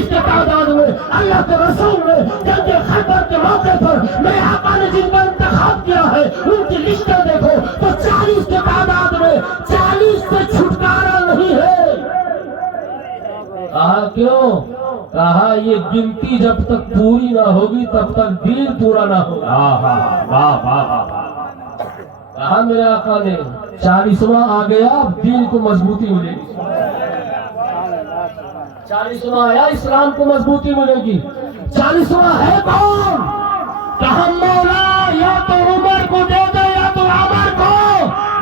40 की तादाद में अल्लाह के रसूल ने जंग खैबर के मौके पर मेरे आका ने जिन पर इंतखाब किया है उनकी लिस्टें देखो तो 40 की तादाद में 40 से छुटकारा नहीं है। कहा क्यों? कहा ये गिनती जब तक पूरी ना होगी तब तक दीन पूरा ना होगा। कहा मेरे आका ने 40वां आ गया, अब दीन को मजबूती मिलेगी। 40वां आया, इस्लाम को मजबूती मिलेगी। 40वां है कौन? कहा मौला या तो उमर को दे दे या तो अमर को,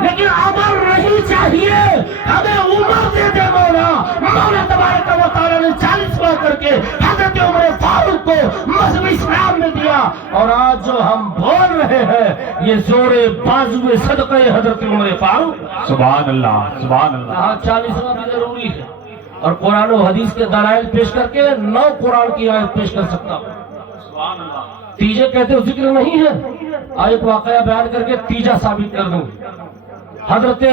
लेकिन अमर नहीं चाहिए, हमें उमर दे दे मौला। मौला तबारक व तआला ने 40वां करके हजरत उमर फारूक को मजहब इस्लाम में दिया। और आज जो हम बोल रहे हैं ये जोरे बाजुए सदक़े हजरत उमर फारूक। सुभान अल्लाह, सुभान अल्लाह। 40वां भी जरूरी है और कुरान और हदीस के दलाइल पेश करके 9 कुरान की आयत पेश कर सकता हूँ। सुभान अल्लाह। तीजे कहते हो जिक्र नहीं है, आयत वाकया बयान करके तीजा साबित कर दूं। हजरत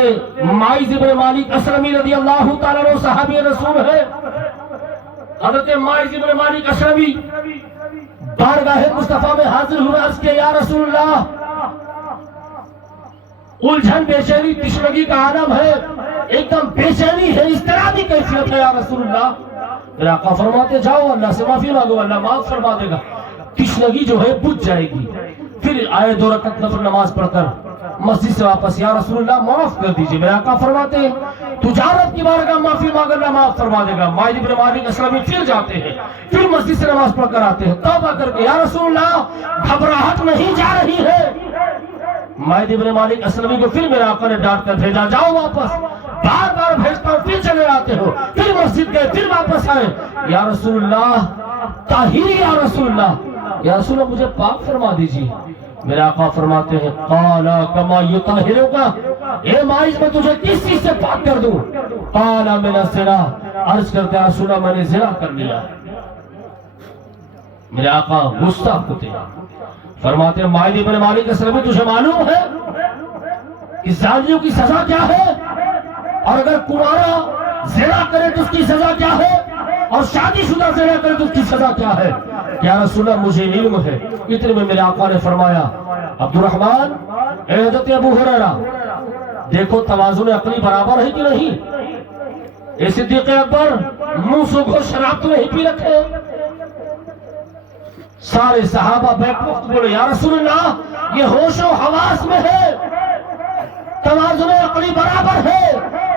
माइज इब्न मालिक असलमी रज़ी अल्लाह तआला अन्हु सहाबी रसूल है। हजरत माइज इब्न मालिक असलमी बारगाह मुस्तफा में हाजिर हुए, अर्ज किया या रसूलल्लाह, उलझन बेचैनी तिश्नगी का आलम है, एकदम बेचैनी है, इस तरह की कैफियत है या रसूलल्लाह। मेरे आका फरमाते जाओ अल्लाह से माफी मांगो, अल्लाह माफ फरमा देगा, तिश्नगी जो है बुझ जाएगी। फिर आए 2 रकात नफल नमाज पढ़कर मस्जिद से वापस, या रसूलल्लाह माफ कर दीजिए। मेरे आका फरमाते हैं तुजारत की बारगाह माफी मांग, अल्लाह माफ फरमा देगा। माइज इब्न मालिक असलमी फिर जाते हैं, फिर मस्जिद से नमाज पढ़कर आते हैं, तौबा करके या रसूलल्लाह घबराहट नहीं जा रही है। माइज इब्न मालिक असलमी को फिर मेरे आका ने डांट कर भेजा, जाओ वापस। बार बार भेजता हूँ, फिर चले आते हो, फिर मस्जिद गए, फिर वापस आए, या रसूलल्लाह ताहिरी, या रसूलल्लाह, या रसूलल्लाह मुझे पाक फरमा दीजिए। मेरे आका फरमाते हैं काला कमा युताहिरुका, ए माइज मैं तुझे किस चीज से पाक कर दूं? काला मेरा ज़िना, अर्ज करते हैं रसूलल्लाह मैंने ज़िना कर लिया। मेरे आका गुस्सा होते हैं, फरमाते हैं माइज इब्न मालिक असलमी तुझे मालूम है कि जालियों की सजा क्या है, और अगर कुंवारा ज़िना करे तो उसकी सजा क्या है, और शादीशुदा ज़िना करे तो उसकी सजा क्या है? क्या रसूलल्लाह मुझे इल्म है। इतने में मेरे आका ने फरमाया अब्दुर्रहमान, ए हज़रत अबू हुरैरा, देखो तवाज़ुन अक़ली बराबर है कि नहीं? ए सिद्दीक़ अकबर, मुंह से घोर शराब तो नहीं पी रखे? सारे सहाबा बैकवक्त बोले या रसूलल्लाह ये होशो हवास में है, तवाज़ुन अक़ली बराबर है।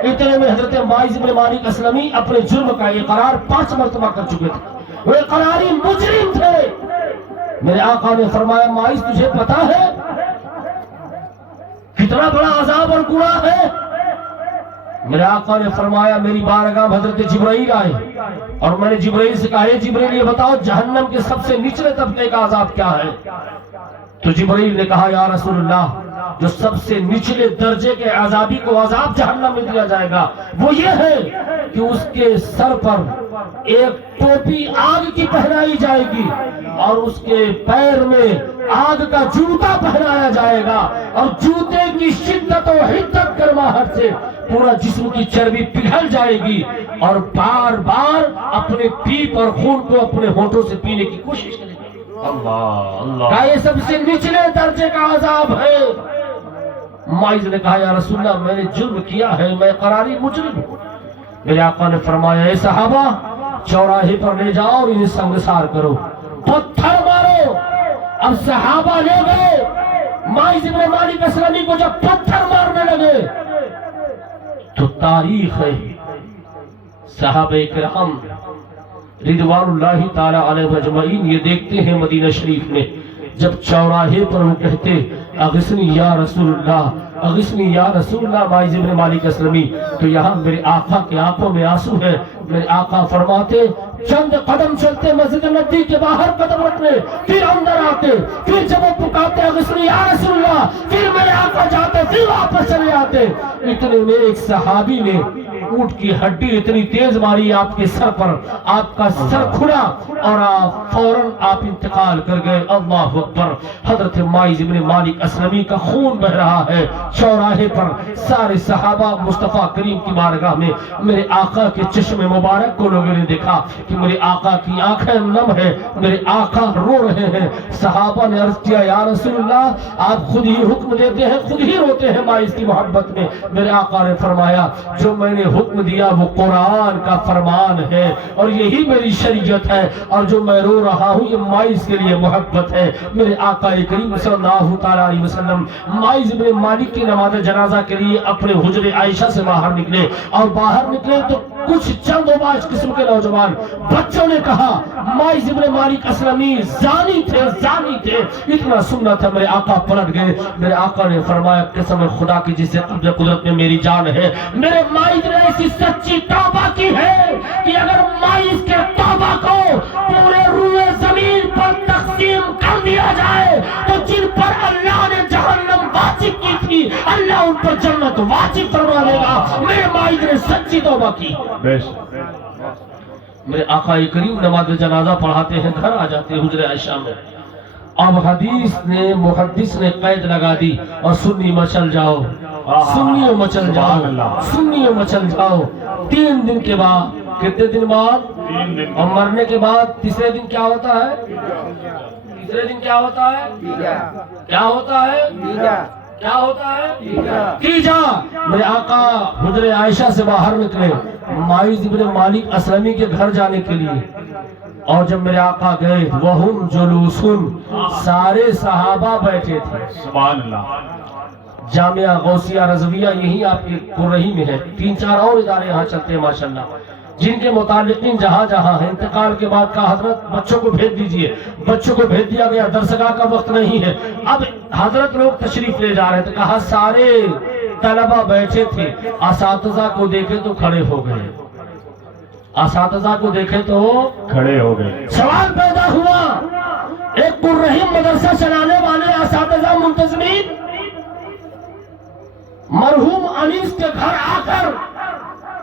इतने में हज़रत माइज इब्न मालिक असलमी अपने जुर्म का इक़रार 5 मरतबा कर चुके थे, वो इक़रारी मुजरिम थे। मेरे आका ने फरमाया माइज तुझे पता है कितना बड़ा अज़ाब और गुनाह है? मेरे आका ने फरमाया मेरी बारगाह में हज़रत जिब्राइल आए और मैंने जिब्राइल से कहा जिब्राइल ये बताओ जहन्नम के सबसे निचले तबके का अज़ाब क्या है? तो जिब्राइल ने कहा या रसूलल्लाह जो सबसे निचले दर्जे के अज़ाबी को अज़ाब जहन्नम में दिया जाएगा वो ये है कि उसके सर पर एक टोपी आग की पहनाई जाएगी और उसके पैर में आग का जूता पहनाया जाएगा, और जूते की शिद्दत और हिद्दत गर्माहट से पूरा जिस्म की चर्बी पिघल जाएगी और बार बार अपने पीप और खून को अपने होठों से पीने की कोशिश करेगी। अल्लाह अल्लाह। ये सबसे निचले दर्जे का अज़ाब है। माइज ने कहा या रसूलल्लाह मैंने जुर्म किया है, मैं करारी मुजरिम हूं। मेरे आका ने फरमाया ए सहाबा चौराहे पर ले जाओ और इन्हें संगसार करो, पत्थर मारो। अब सहाबा ले गए माइज इब्न मालिक असलमी को, जब पत्थर मारने लगे तो तारीख है सहाबे किराम रिदवानुल्लाहि ताला अलैहिम अजमईन ये देखते हैं मदीना शरीफ में जब चौराहे पर वो कहते अगिस्नी या रसूलल्लाह, अगिस्नी या रसूलल्लाह माइज इब्न मालिक असलमी, तो यहाँ मेरे आका की आंखों में आंसू है। मेरे आका फरमाते चंद कदम चलते मस्जिद नबी के बाहर कदम रखने, फिर अंदर आते, फिर जब वो पुकारते अगिस्नी या रसूलल्लाह, फिर मेरे आका जाते, फिर वापस चले आते। इतने में एक सहाबी ने اونٹ کی ہڈی اتنی تیز ماری آپ کے سر پر، آپ کا سر کھلا اور فوراً آپ انتقال کر گئے۔ اللہ اکبر۔ حضرت ماعز بن مالک اسلمی کا خون بہ رہا ہے چوراہے پر۔ سارے صحابہ مصطفیٰ کریم کی بارگاہ میں میرے آقا کے چشم مبارک کو لوگوں نے دیکھا کہ میرے آقا کی آنکھیں نم ہے، میرے آقا رو رہے ہیں۔ صحابہ نے عرض کیا یا رسول اللہ آپ خود ہی حکم دیتے ہیں، خود ہی روتے ہیں ماعز کی محبت میں۔ میرے آقا نے فرمایا جو میں نے حکم دیا وہ قرآن کا فرمان ہے اور یہی میری شریعت ہے، اور جو میں رو رہا ہوں یہ ماعز کے لیے محبت ہے۔ میرے آقا کریم صلی اللہ تعالیٰ علیہ وسلم ماعز بن مالک کی نماز جنازہ کے لیے اپنے حجر عائشہ سے باہر نکلے، اور باہر نکلے تو کچھ چند باز قسم کے نوجوان بچوں نے کہا ماعز بن مالک اسلمی زانی تھے، زانی تھے۔ اتنا سننا تھا میرے آقا پلٹ گئے۔ میرے آقا نے فرمایا قسم خدا کی جس سے قبض قدرت میں میری جان ہے، میرے ماعز نے ایسی سچی توبہ کی ہے کہ اگر ماعز کے توبہ کو پورے روئے زمین پر تقسیم کر دیا جائے تو جن پر اللہ نے جہنم واجب کی تھی اللہ ان پر جنت واجب فرما دے گا۔ میرے ماعز نے سچی توبہ کی۔ میرے آقا کریم نماز جنازہ پڑھاتے ہیں، گھر آ جاتے ہیں حجر عائشہ میں۔ اب حدیث نے محدث نے قید لگا دی اور سنی مچل جاؤ، سنیوں مچل جاؤ، سنیوں مچل جاؤ۔ 3 دن کے بعد، کتنے دن بعد؟ اور مرنے کے بعد تیسرے دن کیا ہوتا ہے؟ تیسرے دن کیا ہوتا ہے؟ کیا ہوتا ہے؟ کیا ہوتا ہے؟ تیجا۔ میرے آقا حجر عائشہ سے باہر نکلے ماعز بن مالک اسلمی کے گھر جانے کے لیے، اور جب میرے آقا گئے وہم جلوسن، سارے صحابہ بیٹھے تھے۔ سبحان اللہ۔ جامعہ غوثیہ رضویہ یہی آپ کے قرہی میں ہے، 3-4 اور ادارے یہاں چلتے ہیں ماشاءاللہ، جن کے متعلقین جہاں جہاں ہیں۔ انتقال کے بعد کہا حضرت بچوں کو بھیج دیجئے، بچوں کو بھیج دیا گیا، درسگاہ کا وقت نہیں ہے۔ اب حضرت لوگ تشریف لے جا رہے تھے، کہا سارے طلبہ بیٹھے تھے، اساتذہ کو دیکھے تو کھڑے ہو گئے، اساتذہ کو دیکھے تو کھڑے ہو گئے۔ سوال پیدا ہوا ایک قرہیم مدرسہ چلانے والے اساتذہ منتظمین مرحوم انیس کے گھر آ کر